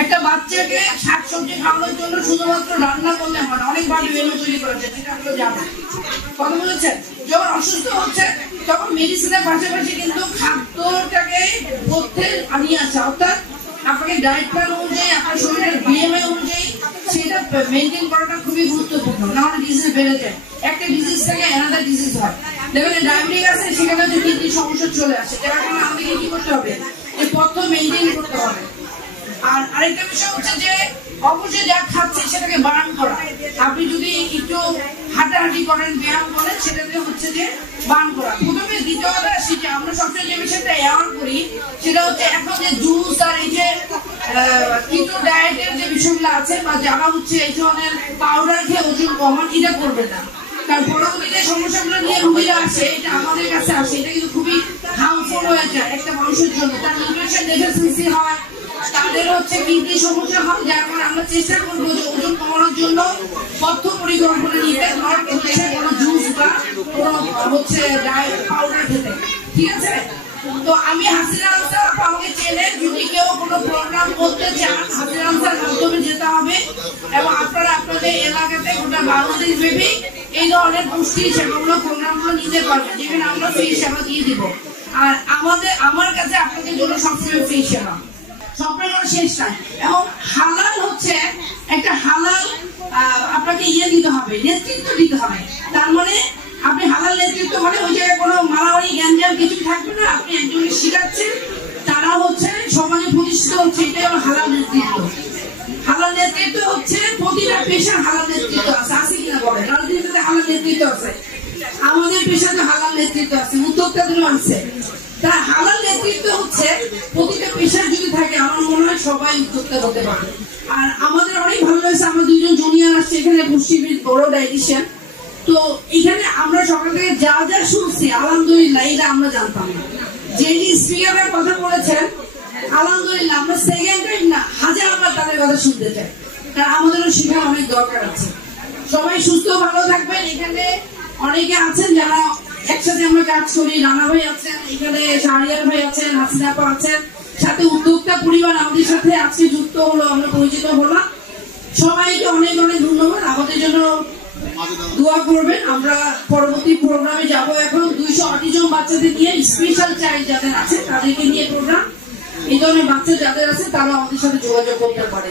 একটা বাচ্চাকে শাকসবজি খাওয়ানোর জন্য শুধুমাত্র রান্না করলে হয় না, অনেকভাবে মেনু তৈরি করা যায়, সেটা আপনারা জানেন। কথা বলেছেন, যখন অসুস্থ হচ্ছে তখন মেডিসিনের পাশাপাশি কিন্তু খাদ্যটাকে মধ্যে আনিয়ে আসা, অর্থাৎ আপনাকে ডায়েট প্ল্যান অনুযায়ী আপনার শরীরের বিএমআই অনুযায়ী সেটা মেনটেন করাটা খুবই গুরুত্বপূর্ণ, নাহলে ডিজিজ বেড়ে যায়। একটা ডিজিজ থেকে অ্যানাদার ডিজিজ হয়। দেখবেন ডায়াবেটিক আছে, সেখানে যে কিডনির সমস্যা চলে আসে, যার কারণে আমাদেরকে কি করতে হবে, এই পথ্য মেনটেন করতে হবে। আর আরেকটা বিষয় হচ্ছে যে অবশ্যই যা খাচ্ছে সেটাকে বার্ন করা। আপনি যদি একটু হাঁটাহাঁটি করেন, ব্যায়াম করেন, সেটাতে হচ্ছে যে বার্ন করা। প্রথমে দ্বিতীয় কথা আসি যে আমরা সবসময় যে বিষয়টা অ্যাওয়ার করি সেটা হচ্ছে এখন যে জুস আর এই যে কিটো ডায়েটের যে বিষয়গুলো আছে, বা যারা হচ্ছে এই ধরনের পাউডার খেয়ে ওজন কমান, এটা করবে না। কারণ পরবর্তীতে সমস্যাগুলো নিয়ে রোগীরা আসে, এটা আমাদের কাছে আসে, এটা কিন্তু খুবই হার্মফুল হয়ে যায় একটা মানুষের জন্য। তার নিউট্রিশন ডেফিসিয়েন্সি হয়, তাদের হচ্ছে কিডনি সমস্যা হয়। যার কারণে আমরা চেষ্টা করবো যে ওজন কমানোর জন্য পথ্য পরিকল্পনা নিতে, নট হচ্ছে কোনো জুস বা কোনো হচ্ছে ডায়েট পাউডার খেতে। ঠিক আছে? তো আমি হাসিনা আনসার, আমাকে চেনে, যদি কেউ কোনো প্রোগ্রাম করতে চান হাসিনা আনসার মাধ্যমে যেতে হবে, এবং আপনারা আপনাদের এলাকাতে গোটা বাংলাদেশ ব্যাপী এই ধরনের পুষ্টি সেবাগুলো প্রোগ্রামগুলো নিতে পারবেন, যেখানে আমরা ফ্রি সেবা দিয়ে দিব। আর আমার কাছে আপনাদের জন্য সবসময় ফ্রি সেবা, সম্পূর্ণ শেষ নাই। এবং হালাল হচ্ছে একটা হালাল, আপনাকে দিতে হবে, নেতৃত্ব দিতে হবে। তার মানে আপনি হালাল নেতৃত্ব মানে ওই জায়গায় কোনো মারামারি জ্ঞান কিছু থাকবে না, আপনি একজনকে শিখাচ্ছেন, তারা হচ্ছে সমাজে প্রতিষ্ঠিত হচ্ছে, এটাই হলো হালাল নেতৃত্ব। হালাল নেতৃত্ব হচ্ছে প্রতিটা পেশার হালাল নেতৃত্ব আছে, আছে কিনা বলেন? রাজনীতিতে হালাল নেতৃত্ব আছে, আমাদের পেশাতে হালাল নেতৃত্ব আছে, উদ্যোক্তাদেরও আছে। তার হালাল নেতৃত্ব হচ্ছে প্রতিটা পেশার যদি থাকে, আমার মনে হয় সবাই উদ্যোক্তা হতে পারে। আর আমাদের অনেক ভালো লাগছে, আমরা দুইজন জুনিয়র আসছে এখানে, পুষ্টিবিদ, বড় ডায়েটিশিয়ান। তো এখানে আমরা সকাল থেকে যা যা শুনছি, আলহামদুলিল্লাহ, এটা আমরা জানতাম না। যে স্পিকারের কথা বলেছেন, আলহামদুলিল্লাহ, আমরা সেকেন্ড টাইম না, হাজারবার তাদের কথা শুনতে চাই, কারণ আমাদেরও শেখার অনেক দরকার আছে। সবাই সুস্থ ভালো থাকবেন। এখানে অনেকে আছেন যারা একসাথে আমরা কাজ করি, রানা ভাই আছেন এখানে, শাহরিয়ার ভাই আছেন, হাসিনা আপা আছেন, সাথে উদ্যোক্তা পরিবার আমাদের সাথে আজকে যুক্ত হলো, আমরা পরিচিত হলাম। সবাইকে অনেক অনেক ধন্যবাদ। আমাদের জন্য দোয়া করবেন। আমরা পরবর্তী প্রোগ্রামে যাব। এখন 238 জন বাচ্চাদের নিয়ে, স্পেশাল চাইল্ড যাদের আছে তাদেরকে নিয়ে প্রোগ্রাম। এই ধরনের বাচ্চা যাদের আছে তারা আমাদের সাথে যোগাযোগ করতে পারে।